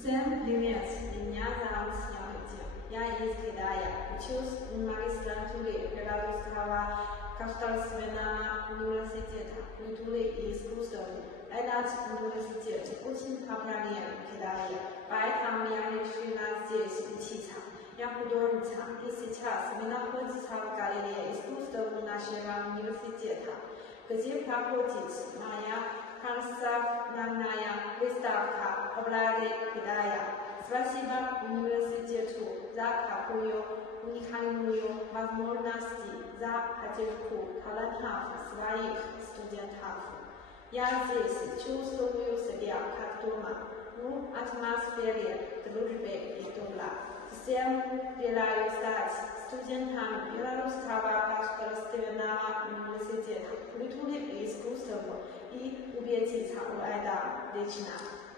Всем привет! Меня зовут Снежинка. Я из Китая. Учусь в магистратуре Белорусского государственного университета культуры и искусств. Этот университет очень популярен в Китае, поэтому я решила здесь учиться. Я художница, и сейчас мы находимся в галерее искусств нашего университета, где проходит моя концертная выставка «Образы Китая». Спасибо университету за такую уникальную возможность, за поддержку талантов своих студентов. Я здесь чувствую себя как дома, в атмосфере дружбы и добра. Всем желаю стать студентом Белорусского государственного университета культуры и искусств и убедиться в этом лично.